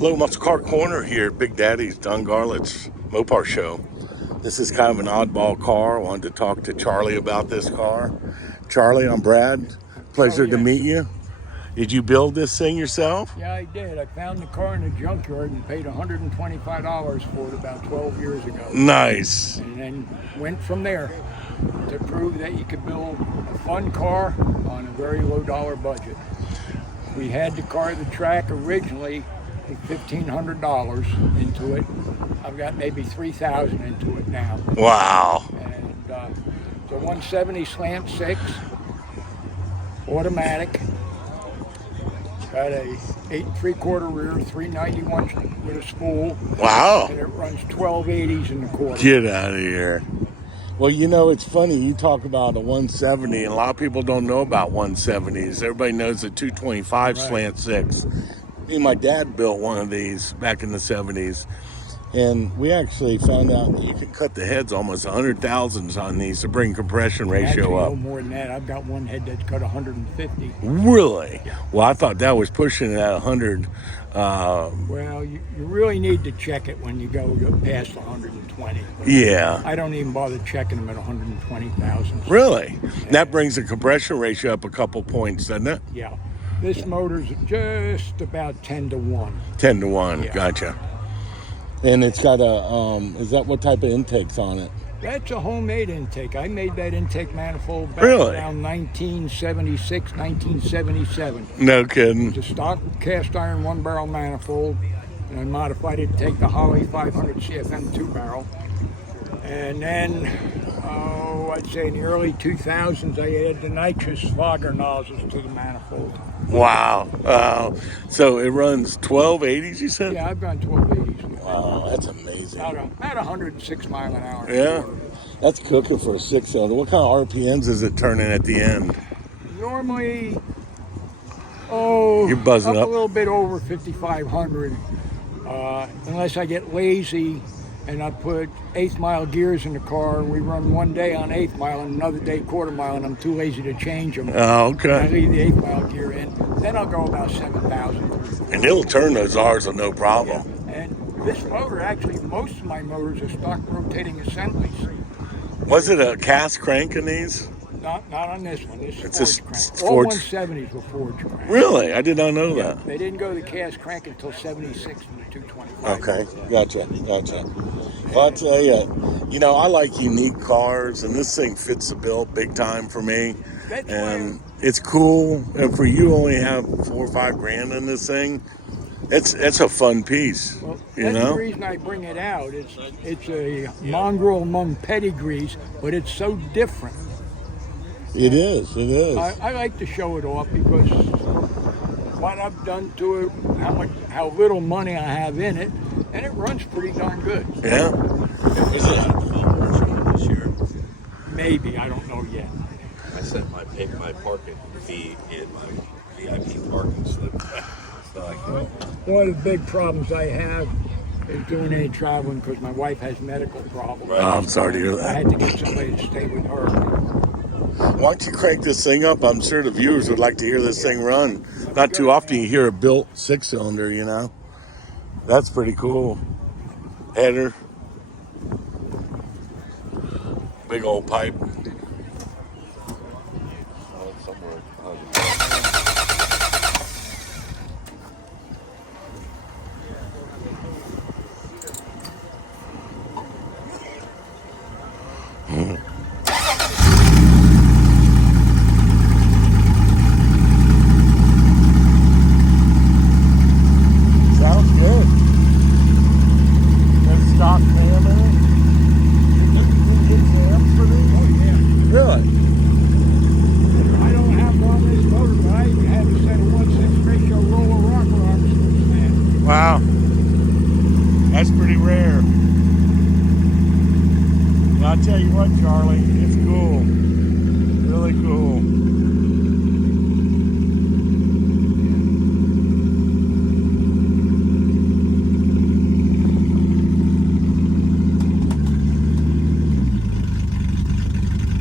Hello, Muscle Car Corner here at Big Daddy's Don Garlett's Mopar show. This is kind of an oddball car. I wanted to talk to Charlie about this car. Charlie, I'm Brad. Pleasure to meet you. Did you build this thing yourself? Yeah, I did. I found the car in the junkyard and paid $125 for it about 12 years ago. Nice. And then went from there to prove that you could build a fun car on a very low dollar budget. We had the car at the track originally with $1,500 into it. I've got maybe $3,000 into it now. Wow. And it's a 170 slant 6, automatic. Got a 8 3/4 rear, 391 with a spool. Wow. And it runs 1280s in the quarter. Get out of here. Well, you know, it's funny. You talk about a 170, and a lot of people don't know about 170s. Everybody knows the 225 Right. slant 6. Me and my dad built one of these back in the 70s. And we actually found out that you can cut the heads almost 100,000s on these to bring compression ratio Actually, up. no more than that. I've got one head that's cut 150. Really? Well, I thought that was pushing it at 100. Well, you really need to check it when you go past 120. Yeah. I don't even bother checking them at 120,000. Really? That brings the compression ratio up a couple points, doesn't it? Yeah. This motor's just about 10 to 1. 10 to 1. Yeah. Gotcha. And it's got a, is that what type of intakes on it? That's a homemade intake. I made that intake manifold back Really? around 1976, 1977. No kidding. It's a stock cast iron 1-barrel manifold, and I modified it to take the Holly 500 CFM 2-barrel. And then, I'd say in the early 2000s, I added the nitrous fogger nozzles to the manifold. Wow. So it runs 1280s, you said? Yeah, I've gone 1280s. Wow, that's amazing. About 106 mile an hour. Yeah, that's cooking for a 6-cylinder. What kind of RPMs is it turning at the end? Normally, You're buzzing up a little bit over 5,500, unless I get lazy and I put 8th mile gears in the car. We run one day on 8th mile and another day 1/4 mile, and I'm too lazy to change them. Oh, And I okay. leave the 8th mile gear in. Then I'll go about 7,000. And it'll turn those R's with no problem. And this motor, actually, most of my motors are stock rotating assemblies. Was it a cast crank in these? Not on this one. This It's is a forged crank. forged- All 170s were forged crank. Really? I did not know that. They didn't go to the cast crank until 76 from the 225. Okay, gotcha. Well, I tell you, I like unique cars, and this thing fits the bill big time for me. That's And it's cool. And for you only have $4 or $5 grand in this thing, it's a fun piece. Well, you that's know? the reason I bring it out. It's a mongrel among pedigrees, but it's so different. It is. I like to show it off because what I've done to it, how little money I have in it, and it runs pretty darn good. Yeah. Is it? This year, Maybe, I don't know yet. I sent my parking fee in my VIP parking slip. So I can, One of the big problems I have is doing any traveling because my wife has medical problems. Oh, I'm sorry to hear I that. had to get somebody to stay with her. Why don't you crank this thing up? I'm sure the viewers would like to hear this thing run. Not too often you hear a built 6-cylinder, That's pretty cool. Header. Big old pipe. somewhere. Sounds good. There's stock cam in it. You get cams for these? Oh, yeah. Really? I don't have one on this motor, but I even had to set a 1/6 ratio roller rocker arms for the stand. Wow. That's pretty rare. Well, I'll tell you what, Charlie, it's cool. Really cool.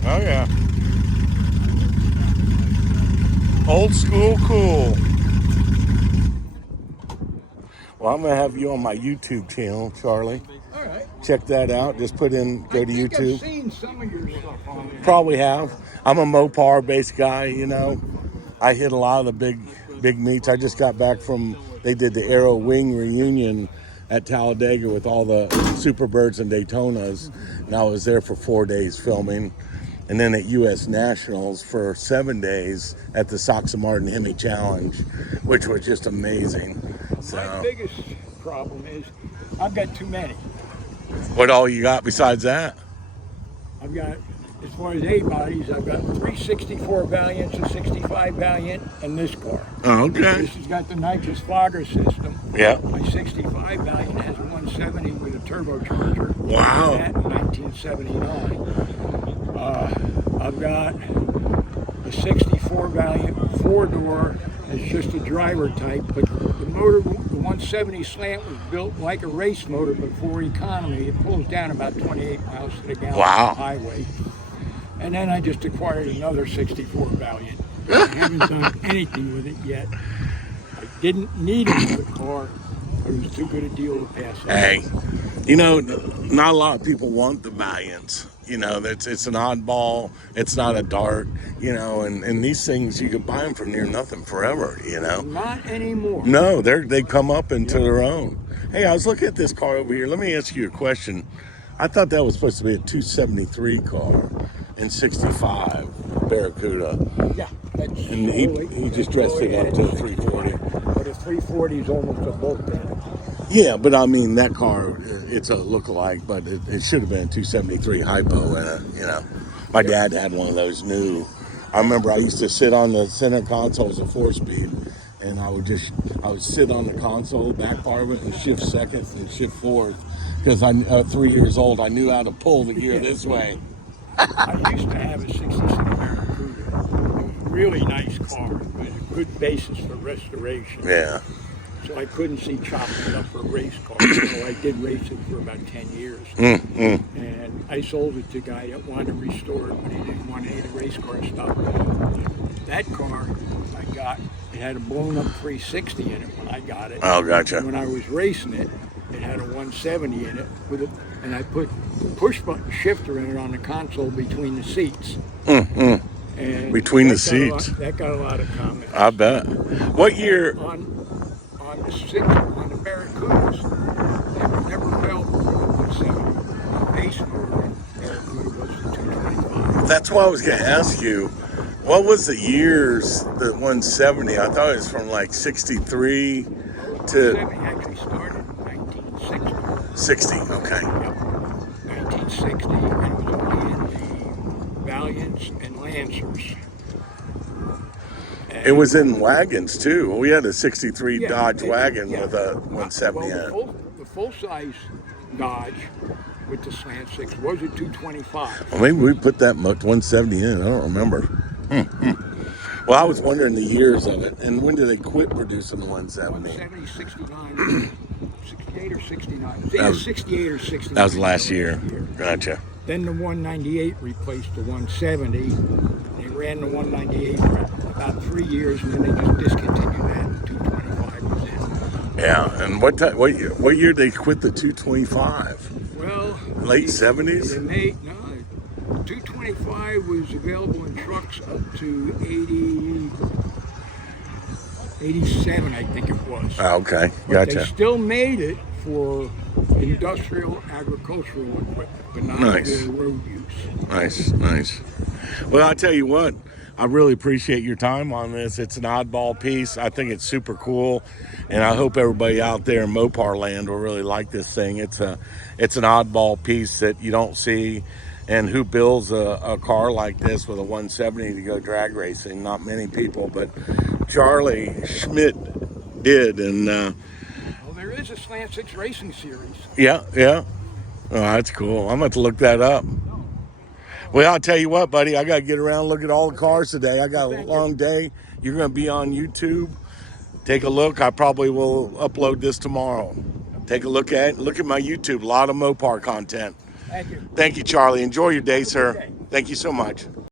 Oh, yeah. Old school cool. Well, I'm gonna have you on my YouTube channel, Charlie. All right. Check that out. Just put in, go to YouTube. I've seen some of your stuff on there. Probably have. I'm a Mopar based guy, you know. I hit a lot of the big meets. I just got back from, they did the Aero Wing reunion at Talladega with all the Superbirds and Daytonas, and I was there for 4 days filming, and then at U.S. Nationals for 7 days at the Soxa Martin Hemi Challenge, which was just amazing. My So, biggest problem is I've got too many. what all you got besides that? I've got, as far as A-bodies, I've got 364 Valiants, a 65 Valiant, and this car. Oh, okay. This has got the nitrous fogger system. Yeah. My 65 Valiant has a 170 with a turbocharger. Wow. That in 1979. I've got a 64 Valiant 4-door. It's just a driver type, but the motor, the 170 slant was built like a race motor, but for economy. It pulls down about 28 miles to the gallon Wow. on the highway. And then I just acquired another 64 Valiant. I haven't done anything with it yet. I didn't need another car, but it was too good a deal to pass up. Hey, you know, not a lot of people want the Valiants. You know, it's an oddball. It's not a dart. You know, and these things, you could buy them for near nothing forever. You know. Not anymore. No, they come up into their own. Hey, I was looking at this car over here. Let me ask you a question. I thought that was supposed to be a 273 car in 65 Barracuda. Yeah. That's And he just dressed it up to a 340. But a 340 is almost a bolt then. Yeah, but I mean, that car, it's a lookalike, but it should have been a 273 hypo in it, you know. My dad had one of those new. I remember I used to sit on the center console as a 4-speed, and I would sit on the console, back part of it, and shift second and shift fourth, because I'm 3 years old. I knew how to pull the gear this way. I used to have a 66 Barracuda. It was a really nice car. It was a good basis for restoration. Yeah. So I couldn't see chopping it up for a race car. So I did race it for about 10 years. And I sold it to a guy that wanted to restore it, but he didn't want any of the race car stuff. That car I got, it had a blown up 360 in it when I got it. Oh, gotcha. When I was racing it, it had a 170 in it with it, and I put the push button shifter in it on the console between the seats. And Between the that got seats. that got a lot of comments. I bet. What year? On the Barracudas, they were never built for 170. The base motor Barracuda was the 225. That's what I was going to ask you. What was the years, the 170? I thought it was from like 63 to 170 actually started in 1960. 60. Okay. Yep. 1960, and it was only in the Valiants and Lancers. It was in wagons too. We had a 63 Yeah, Dodge wagon with a Well, 170 in it. the full-size Dodge with the slant six was a 225. Well, maybe we put that much 170 in. I don't remember. Well, I was wondering the years of it, and when did they quit producing the 170? 170, 69, 68 or 69. It was That either was- 68 or 69. That was last year. Gotcha. Then the 198 replaced the 170. They ran the 198 for about 3 years, and then they just discontinued that. And 225 was in. Yeah. And what year did they quit the 225? Well, Late they 70s? made 225 was available in trucks up to 80, 87, I think it was. Oh, okay. But they Gotcha. still made it for industrial agricultural equipment, but not Nice. for road use. Nice, nice. Well, I'll tell you what, I really appreciate your time on this. It's an oddball piece. I think it's super cool, and I hope everybody out there in Mopar land will really like this thing. It's an oddball piece that you don't see, and who builds a car like this with a 170 to go drag racing? Not many people, but Charlie Schmidt did, and Well, there is a Slant 6 Racing Series. yeah. Oh, that's cool. I'm going to have to look that up. Well, I'll tell you what, buddy. I got to get around and look at all the cars today. I got a long day. You're going to be on YouTube. Take a look. I probably will upload this tomorrow. Take a look at it. Look at my YouTube. A lot of Mopar content. Thank you. Thank you, Charlie. Enjoy your day, sir. Okay. Thank you so much.